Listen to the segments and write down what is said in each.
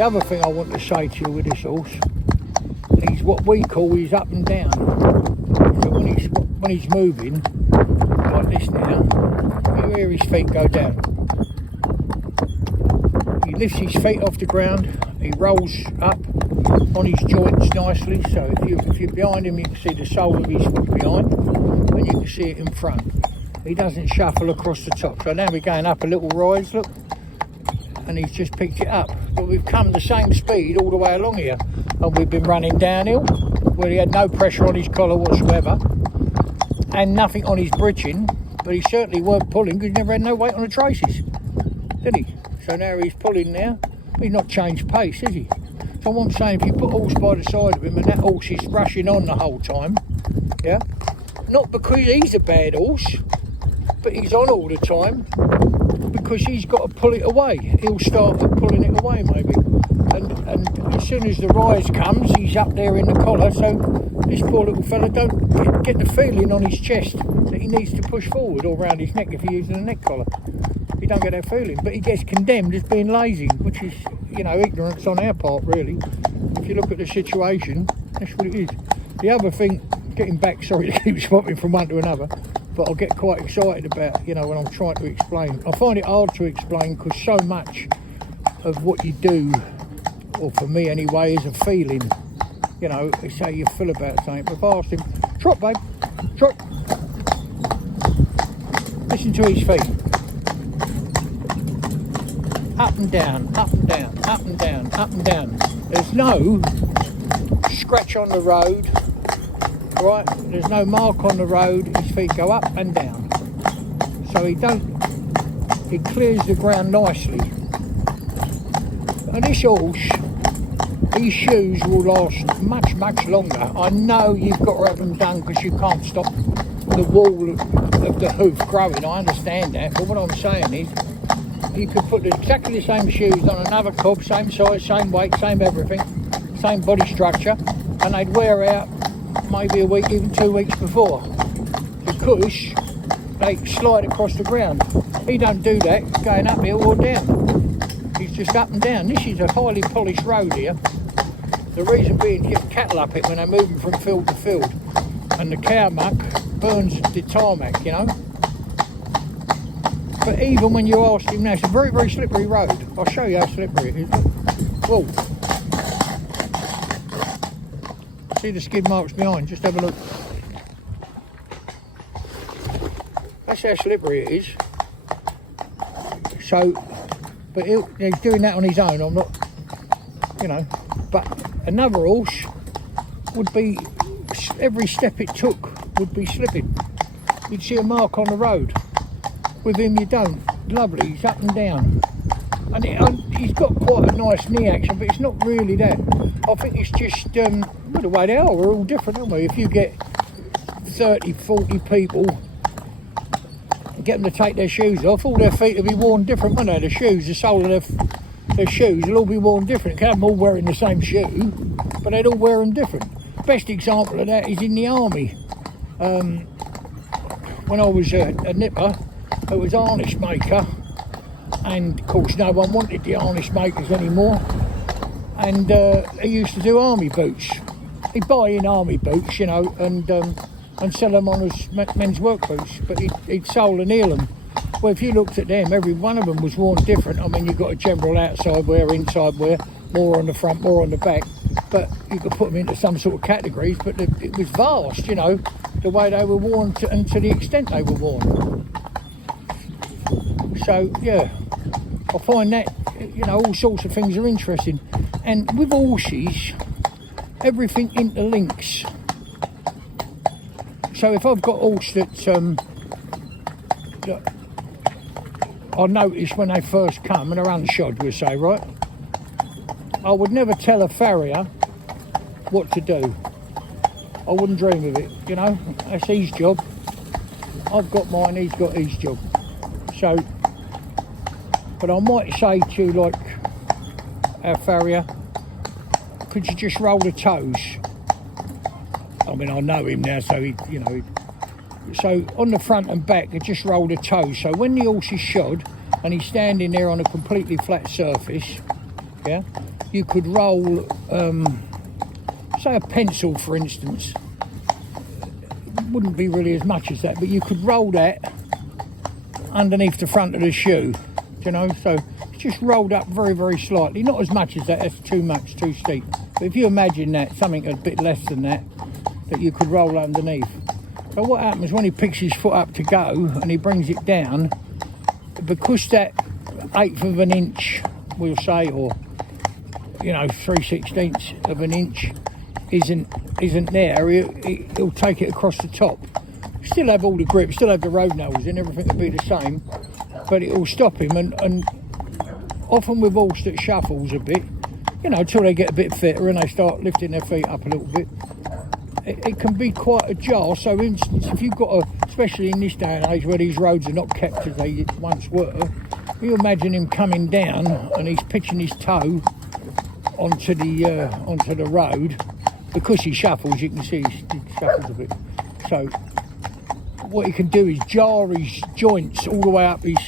The other thing I want to say to you with this horse, he's what we call his up and down. So when he's moving like this now, you hear his feet go down. He lifts his feet off the ground, he rolls up on his joints nicely, so if you're behind him you can see the sole of his foot behind and you can see it in front. He doesn't shuffle across the top. So now we're going up a little rise, look, and he's just picked it up. But we've come the same speed all the way along here, and we've been running downhill where he had no pressure on his collar whatsoever and nothing on his bridging, but he certainly weren't pulling because he never had no weight on the traces, did he? So now he's pulling now. He's not changed pace, is he? So what I'm saying, if you put a horse by the side of him and that horse is rushing on the whole time, yeah, not because he's a bad horse, but he's on all the time because he's got to pull it away. He'll start pulling it away maybe, and as soon as the rise comes, he's up there in the collar. So this poor little fella don't get the feeling on his chest that he needs to push forward or around his neck if he's using a neck collar. He don't get that feeling, but he gets condemned as being lazy, which is, you know, ignorance on our part really. If you look at the situation, that's what it is. The other thing, getting back, sorry to keep swapping from one to another, but I'll get quite excited about, you know, when I'm trying to explain. I find it hard to explain because so much of what you do, or for me anyway, is a feeling. You know, it's how you feel about something. But if I asked him, trot babe, trot, listen to his feet. Up and down, up and down, up and down, up and down. There's no scratch on the road, right? There's no mark on the road. His feet go up and down. So he clears the ground nicely. And this horse, these shoes will last much, much longer. I know you've got to have them done because you can't stop the wall of the hoof growing. I understand that. But what I'm saying is, you could put exactly the same shoes on another cob, same size, same weight, same everything, same body structure, and they'd wear out maybe a week, even 2 weeks before, because they slide across the ground. He don't do that going uphill or down. He's just up and down. This is a highly polished road here. The reason being, you get cattle up it when they're moving from field to field, and the cow muck burns the tarmac, you know. But even when you ask him now, it's a very, very slippery road. I'll show you how slippery it is. Whoa. See the skid marks behind? Just have a look. That's how slippery it is. So, but he's doing that on his own. I'm not, you know. But another horse would be, every step it took would be slipping. You'd see a mark on the road. With him you don't. Lovely, he's up and down. And he's got quite a nice knee action, but it's not really that. I think it's just, well, the way they are, we're all different, aren't we? If you get 30, 40 people, get them to take their shoes off, all their feet will be worn different, won't they? The shoes, the sole of their shoes will all be worn different. You can't have them all wearing the same shoe, but they'd all wear them different. Best example of that is in the army. When I was a nipper, it was harness maker, and of course no one wanted the harness makers anymore, and he used to do army boots. He'd buy in army boots, you know, and sell them on as men's work boots, but he'd sole and heel them. Well, if you looked at them, every one of them was worn different. I mean, you've got a general outside wear, inside wear, more on the front, more on the back, but you could put them into some sort of categories, but it was vast, you know, the way they were worn and to the extent they were worn. So yeah, I find that, you know, all sorts of things are interesting. And with horses, everything interlinks. So if I've got a horse that I notice when they first come and they're unshod, we'll say, right, I would never tell a farrier what to do. I wouldn't dream of it, you know. That's his job. I've got mine, he's got his job. So, but I might say to you, like our farrier, could you just roll the toes? I mean, I know him now, so he, you know. So on the front and back, just roll the toes. So when the horse is shod and he's standing there on a completely flat surface, yeah, you could roll, say a pencil for instance. It wouldn't be really as much as that, but you could roll that underneath the front of the shoe, you know, so it's just rolled up very, very slightly, not as much as that, that's too much, too steep. But if you imagine that, something a bit less than that you could roll underneath. So what happens when he picks his foot up to go and he brings it down, because that 1/8 of an inch, we'll say, or you know, 3/16 of an inch isn't there, he'll take it across the top. Still have all the grip, still have the road nails in, everything will be the same, but it will stop him. And often with horse that shuffles a bit, you know, until they get a bit fitter and they start lifting their feet up a little bit, it can be quite a jar. So for instance, if you've got especially in this day and age where these roads are not kept as they once were, you imagine him coming down and he's pitching his toe onto the road. Because he shuffles, you can see he shuffles a bit. So what he can do is jar his joints all the way up his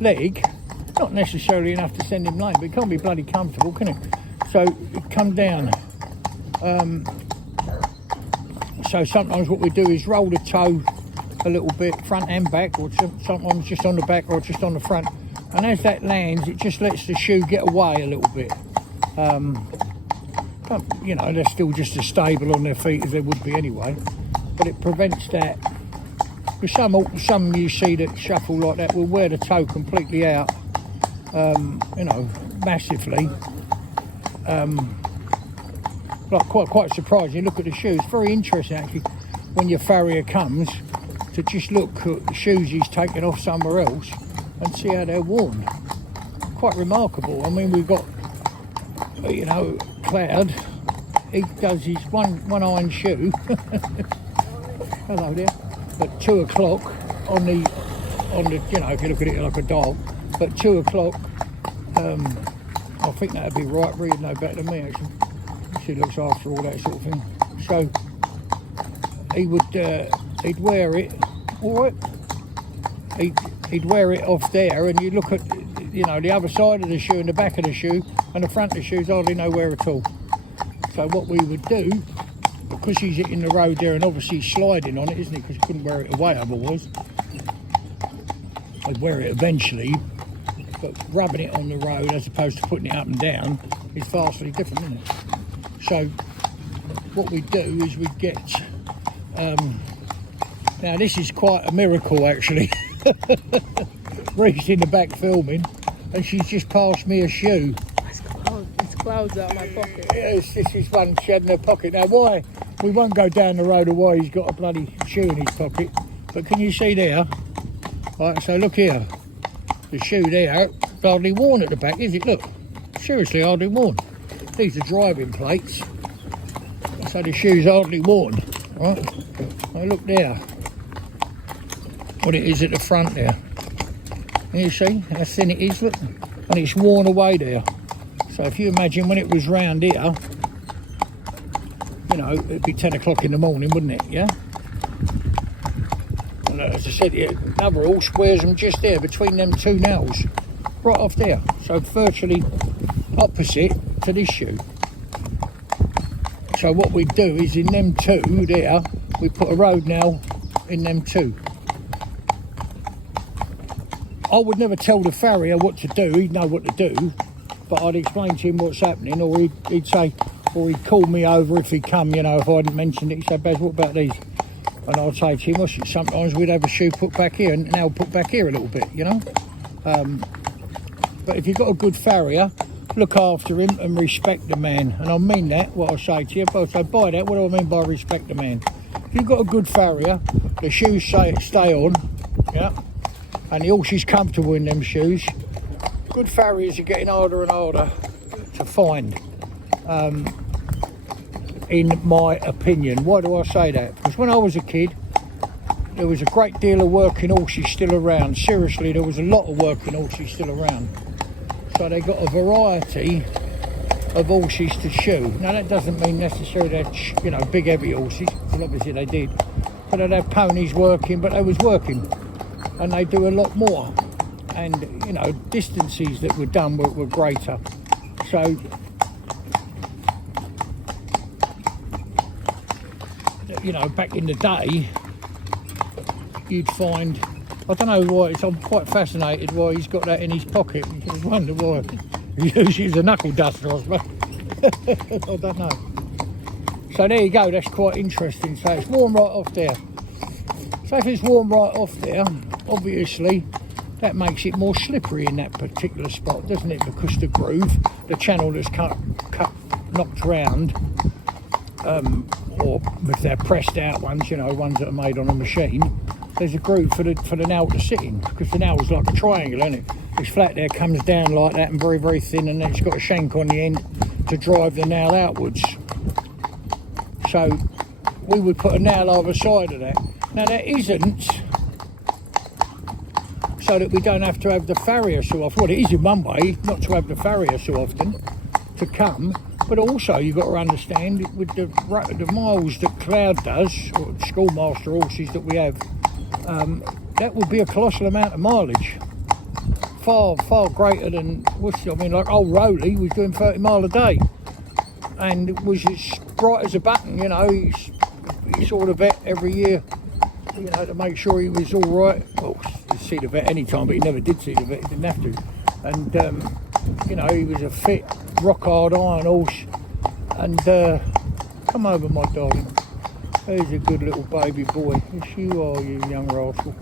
leg, not necessarily enough to send him lame, but it can't be bloody comfortable, can it? So it come down. So sometimes what we do is roll the toe a little bit, front and back, or sometimes just on the back or just on the front. And as that lands, it just lets the shoe get away a little bit. But, you know, they're still just as stable on their feet as they would be anyway. But it prevents that. With some you see that shuffle like that will wear the toe completely out, you know, massively. Like quite surprising. Look at the shoes. Very interesting actually when your farrier comes to just look at the shoes he's taken off somewhere else and see how they're worn. Quite remarkable. I mean, we've got, you know, Cloud. He does his one iron shoe. Hello there. At 2 o'clock on the, you know, if you look at it like a dial, but 2 o'clock, I think that'd be right. Reed know better than me actually. She looks after all that sort of thing. So he would, he'd wear it. All right. He'd wear it off there, and you look at, you know, the other side of the shoe and the back of the shoe and the front of the shoe's hardly nowhere at all. So what we would do, because he's hitting the road there and obviously sliding on it, isn't he? Because he couldn't wear it away otherwise. I'd wear it eventually, but rubbing it on the road as opposed to putting it up and down is vastly different, isn't it? So what we do is we get, now this is quite a miracle actually. Ree's in the back filming and she's just passed me a shoe. It's clouds out of my pocket. Yes, this is one she had in her pocket. Now why, we won't go down the road of why he's got a bloody shoe in his pocket, but can you see there? Right, so look here, the shoe there, hardly worn at the back, is it? Look, seriously hardly worn. These are driving plates, so the shoe's hardly worn, right? Now look there, what it is at the front there. Can you see how thin it is, look? And it's worn away there. So if you imagine when it was round here, you know, it'd be 10 o'clock in the morning, wouldn't it, yeah? And as I said, another horse wears them just there, between them two nails, right off there. So virtually opposite to this shoe. So what we do is in them two there, we put a road nail in them two. I would never tell the farrier what to do, he'd know what to do, but I'd explain to him what's happening, or he'd say, or he'd call me over if he'd come, you know, if I hadn't mentioned it. He'd say, Baz, what about these? And I'd say to him, well, sometimes we'd have a shoe put back here and now put back here a little bit, you know. But if you've got a good farrier, look after him and respect the man. And I mean that, what I say to you. But so by that, what do I mean by respect the man? If you've got a good farrier, the shoes stay on, yeah, and the horse is comfortable in them shoes. Good farriers are getting harder and harder to find, in my opinion. Why do I say that? Because when I was a kid, there was a great deal of working horses still around. Seriously, there was a lot of working horses still around. So they got a variety of horses to shoe. Now that doesn't mean necessarily that, you know, big heavy horses, well obviously they did, but they'd have ponies working, but they was working, and they do a lot more, and you know, distances that were done were greater. So you know, back in the day, you'd find, I don't know why, I'm quite fascinated why he's got that in his pocket. You can wonder why he uses a knuckle duster, I suppose. I don't know. So there you go, that's quite interesting. So it's warm right off there. So if it's warm right off there, obviously that makes it more slippery in that particular spot, doesn't it? Because the groove, the channel that's knocked round, or if they're pressed out ones, you know, ones that are made on a machine, there's a groove for the nail to sit in, because the nail's like a triangle, isn't it? It's flat there, comes down like that and very, very thin, and then it's got a shank on the end to drive the nail outwards. So we would put a nail either side of that. Now that isn't so that we don't have to have the farrier so often. Well, it is in one way, not to have the farrier so often to come, but also you've got to understand with the miles that Cloud does, or schoolmaster horses that we have, that would be a colossal amount of mileage. Far, far greater than, I mean, like old Rowley was doing 30 mile a day and it was as bright as a button, you know. He saw the vet every year, you know, to make sure he was all right. Well, he'd see the vet any time, but he never did see the vet, he didn't have to. And, you know, he was a fit, rock hard iron horse. And, come over, my darling. There's a good little baby boy. Yes, you are, you young rascal.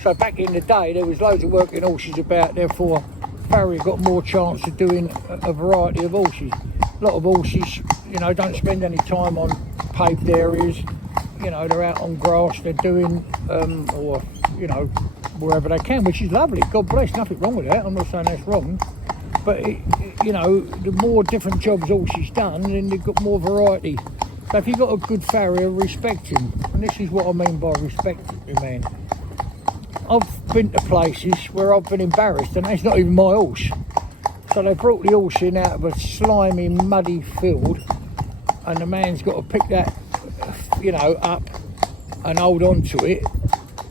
So back in the day, there was loads of working horses about, therefore Farrier got more chance of doing a variety of horses. A lot of horses, you know, don't spend any time on paved areas. You know, they're out on grass, they're doing, or, you know, wherever they can, which is lovely. God bless, nothing wrong with that. I'm not saying that's wrong. But, you know, the more different jobs horses done, then they've got more variety. So if you've got a good farrier, respect him. And this is what I mean by respect him, man. I've been to places where I've been embarrassed and that's not even my horse. So they brought the horse in out of a slimy, muddy field, and the man's got to pick that, you know, up and hold on to it,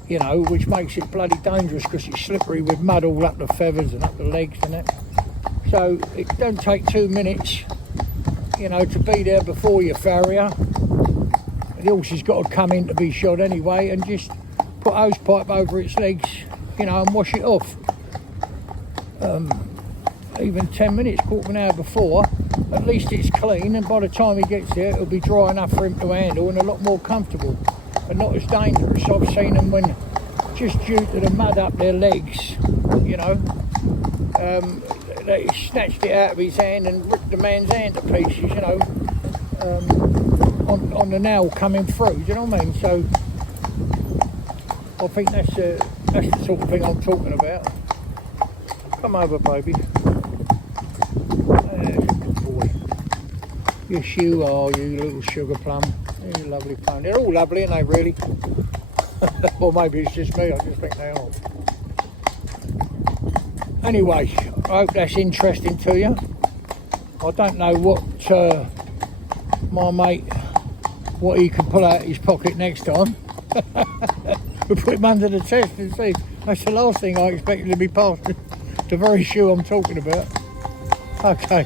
you know, which makes it bloody dangerous because it's slippery with mud all up the feathers and up the legs and that. So it don't take 2 minutes, you know, to be there before your farrier. The horse has got to come in to be shod anyway, and just put hose pipe over its legs, you know, and wash it off. Even 10 minutes, quarter of an hour before, at least it's clean, and by the time he gets there, it'll be dry enough for him to handle and a lot more comfortable and not as dangerous. I've seen them when, just due to the mud up their legs, you know, they snatched it out of his hand and ripped the man's hand to pieces, you know, on the nail coming through, do you know what I mean? So I think that's the sort of thing I'm talking about. Come over, baby. There's a good boy. Yes, you are, you little sugar plum. You lovely plum. They're all lovely, aren't they, really? Or maybe it's just me, I just think they are. Anyway, I hope that's interesting to you. I don't know what my mate, what he can pull out of his pocket next time. We'll put him under the test and see. That's the last thing I expected to be past the very shoe I'm talking about. Okay.